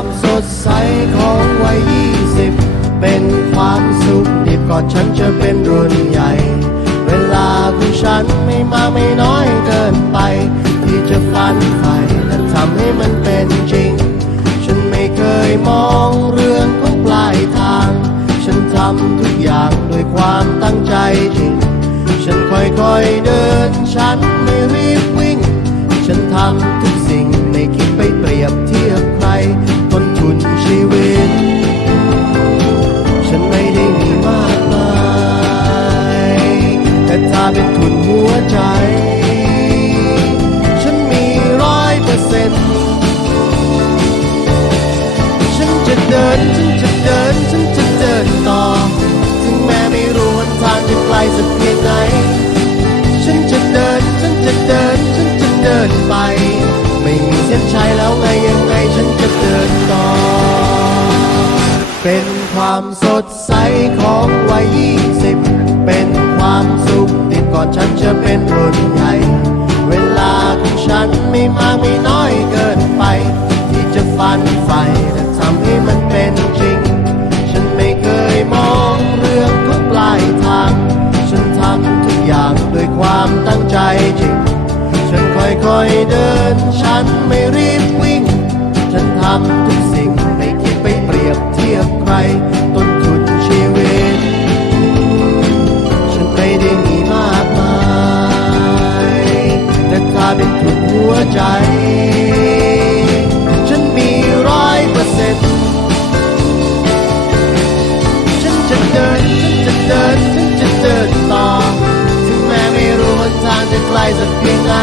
ความสดใสของวัยยี่สิบเป็นความสุขดิบก่อนฉันจะเป็นรุ่นใหญ่ เวลาของฉันไม่มากไม่น้อยเกินไป ที่จะฝันใฝ่และทำให้มันเป็นจริง ฉันไม่เคยมองเรื่องของปลายทาง ฉันทำทุกอย่างด้วยความตั้งใจจริง ฉันค่อยๆเดินฉันไม่รีบวิ่ง ฉันทำทุก เป็นทุนหัวใจ ฉันมีร้อยเปอร์เซ็นต์ฉันจะเดิน ฉันจะเดิน ฉันจะเดินต่อ ถึงแม้ไม่รู้หนทางจะไกลสักเพียงไหน ฉันจะเดิน ฉันจะเดิน ฉันจะเดินไป ไม่มีเส้นชัยแล้วไงยังไงฉันจะเดินต่อ เป็นความสดใสของวัยยี่สิบ ไม่มากไม่น้อยเกินไป ที่จะฝันใฝ่และทำให้มันเป็นจริง ฉันไม่เคยมองเรื่องของปลายทาง ฉันทำทุกอย่างด้วยความตั้งใจจริง ฉันค่อยๆเดิน ฉันไม่รีบวิ่ง ฉันทำทุก เป็นทุกหัวใจ ฉันมีร้อยเปอร์เซ็นต์ฉันจะเดิน ฉันจะเดิน ฉันจะเดินต่อ ถึงแม้ไม่รู้ว่าทางจะไกลสักเพียงไหน